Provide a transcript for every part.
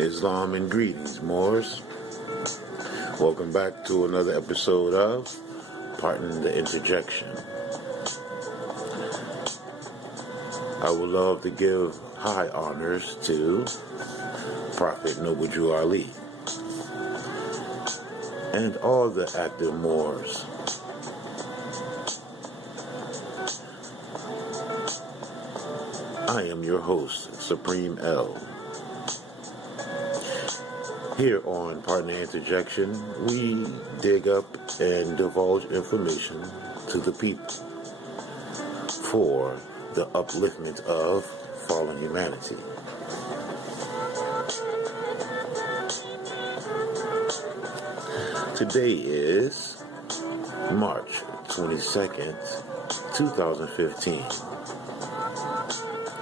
Islam and greetings, Moors. Welcome back to another episode of Pardon the Interjection. I would love to give high honors to Prophet Noble Drew Ali and all the active Moors. I am your host, Supreme L. Here on Pardon the Interjection, we dig up and divulge information to the people for the upliftment of fallen humanity. Today is March 22nd, 2015,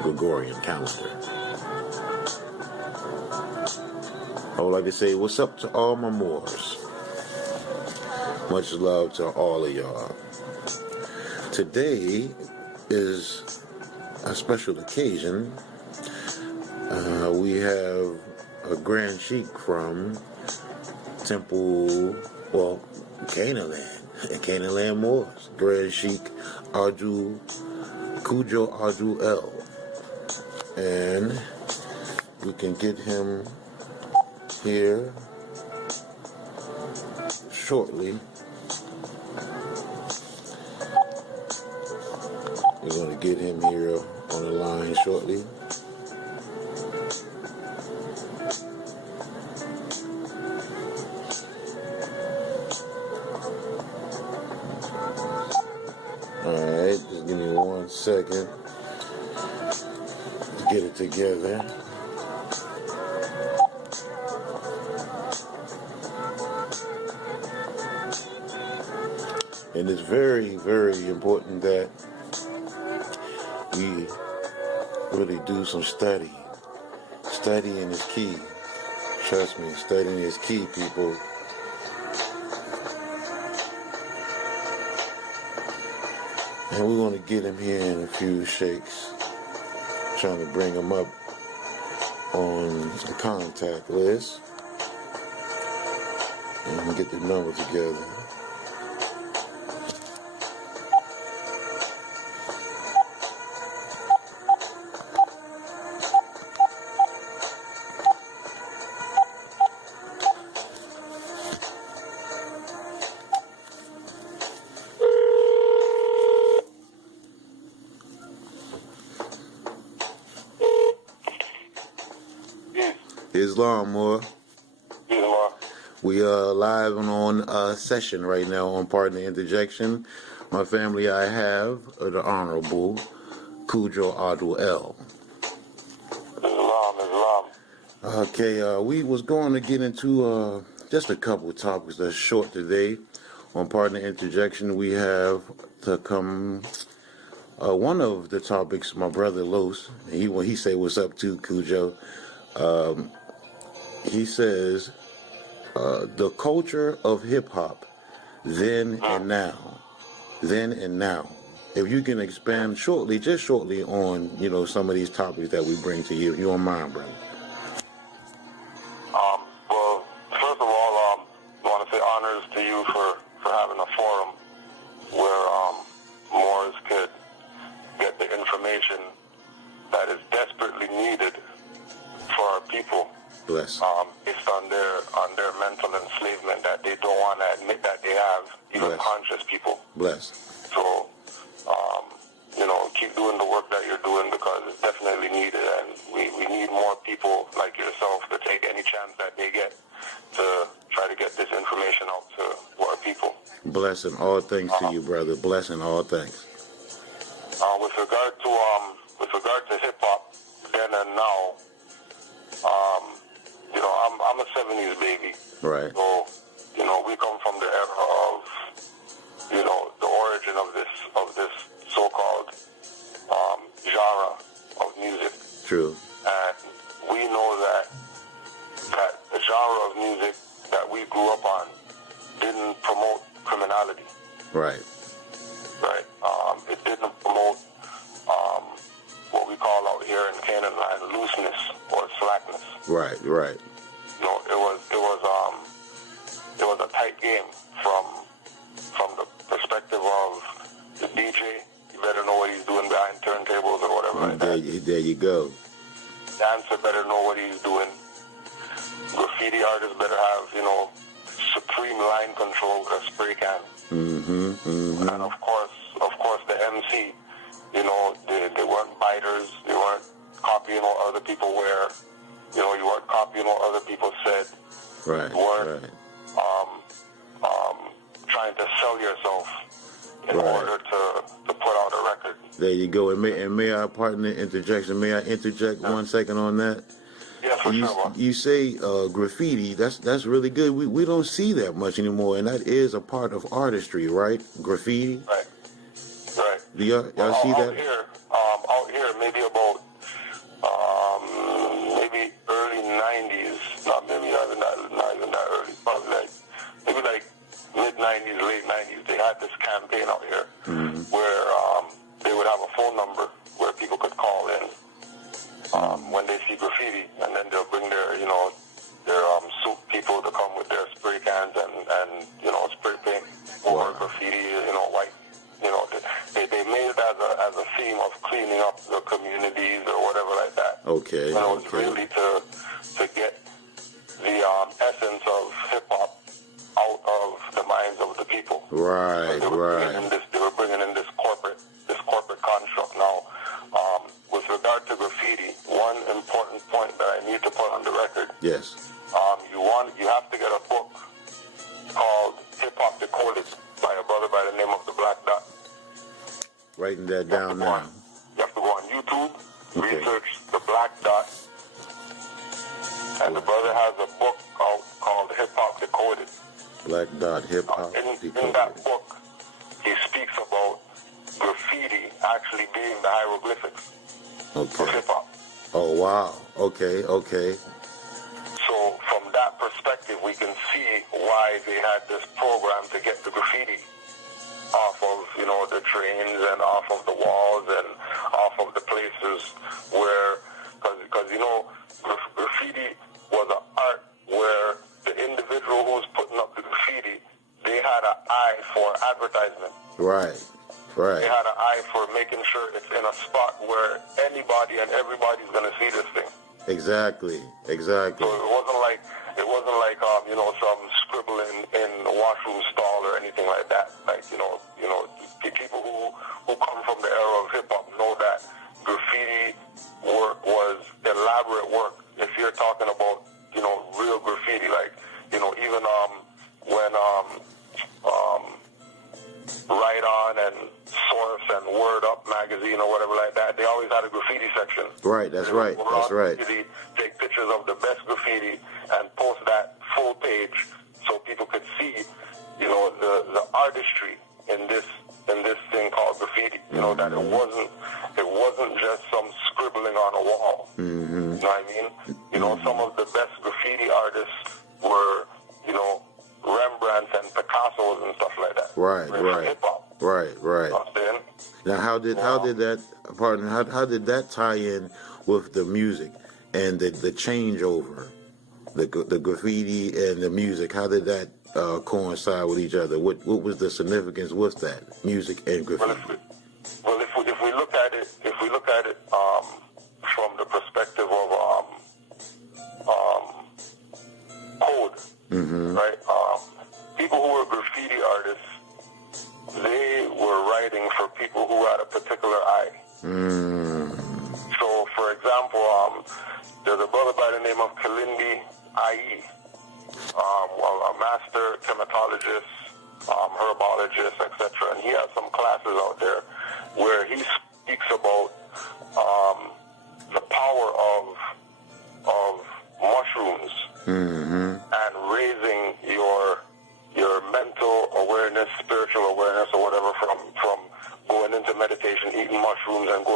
Gregorian calendar. I would like to say what's up to all my Moors. Much love to all of y'all. Today is a special occasion. We have a Grand Sheik from Canaan Land Moors. Grand Sheik Kudjo Adwo L. And we can get him here shortly. We're going to get him here on the line shortly. Alright, just give me 1 second to get it together. And it's very, very important that we really do some study. Studying is key. Trust me, studying is key, people. And we're going to get him here in a few shakes. Trying to bring him up on the contact list. And get the number together. Islam, Moore. We are live on session right now on Pardon the Interjection. My family, I have the Honorable Kudjo Adwo L. Islam. Okay, we was going to get into just a couple of topics that's short today. On Pardon the Interjection, we have to come one of the topics, my brother Los, he say what's up to Kudjo. He says, the culture of hip-hop, then and now. If you can expand shortly on, some of these topics that we bring to you. If you don't mind, brother. Well, first of all, I want to say honors to you for having a forum where Moors could get the information that is desperately needed for our people. Bless. Based on their mental enslavement that they don't want to admit that they have, even Bless. Conscious people. Bless. So, keep doing the work that you're doing because it's definitely needed, and we need more people like yourself to take any chance that they get to try to get this information out to our people. Blessing all things to you, brother. Blessing all things. With regard to hip hop, then and now, I'm a 70s baby. Right. So, we come from the era of, the origin of this so-called genre of music. True. And we know that the genre of music that we grew up on didn't promote criminality. Right. It didn't promote what we call out here in Canaan land looseness or slackness. Right. was a tight game from the perspective of the DJ. You better know what he's doing behind turntables or whatever like that. There you go. Dancer better know what he's doing. Graffiti artists better have, supreme line control with a spray can. And of course, the MC, they weren't biters. They weren't copying what other people wear. You weren't copying what other people said. Right. You weren't trying to sell yourself in order to put out a record. There you go. And may I, partner, interjection? May I interject 1 second on that? Yeah, for sure. You say graffiti. That's really good. We don't see that much anymore, and that is a part of artistry, right? Graffiti. Right. Do y'all see that? Out here, maybe about maybe early '90s. Not even that early. Probably maybe mid '90s, late '90s. They had this campaign out here where they would have a phone number where people could call in when they see graffiti, and then they'll bring their suit people to come with their spray cans and spray paint or graffiti, white. They made it as a theme of cleaning up the communities or whatever like that. Okay. And it was really to get the essence of hip hop out of the minds of the people. Right. They were bringing in this corporate construct. Now, with regard to graffiti, one important point that I need to put on the record. Yes. You have to get a book called Hip Hop Decoded by a brother by the name of the Black Dot. Writing that down now. You have to go on YouTube, research the Black Dot, and the brother has a book called Hip Hop Decoded. Black Dot, Hip Hop Decoded. In that book, he speaks about graffiti actually being the hieroglyphics of hip hop. Oh wow. Okay. So from that perspective, we can see why they had this program to get the graffiti off of, the trains and off of the walls and off of the places where, because graffiti was an art where the individual who was putting up the graffiti, they had an eye for advertisement. Right. They had an eye for making sure it's in a spot where anybody and everybody's going to see this thing. Exactly. So it wasn't like some scribbling in a washroom stall or anything like that. People who come from the era of hip hop know that graffiti work was elaborate work. If you're talking about real graffiti, even when Right On and Source and Word Up magazine or whatever like that, they always had a graffiti section. Right, that's right. Take pictures of the best graffiti and post that full page so people could see, the artistry in this thing called graffiti. That it wasn't just some scribbling on a wall. You know what I mean? Some of the best graffiti artists were, Rembrandts and Picassos and stuff like that. Right. Hip hop. Right. You know what I'm saying? Now, how did that tie in with the music and the changeover, the graffiti and the music? How did that coincide with each other? What was the significance with that music and graffiti? Well, if we look at it from the perspective of code, right? People who were graffiti artists, they were writing for people who had a particular eye. So, for example, there's a brother by the name of Kalindi I.E., a master chematologist, herbologist, etc. And he has some classes out there where he speaks about the power of mushrooms and raising your mental awareness, spiritual awareness, or whatever from going into meditation, eating mushrooms, and going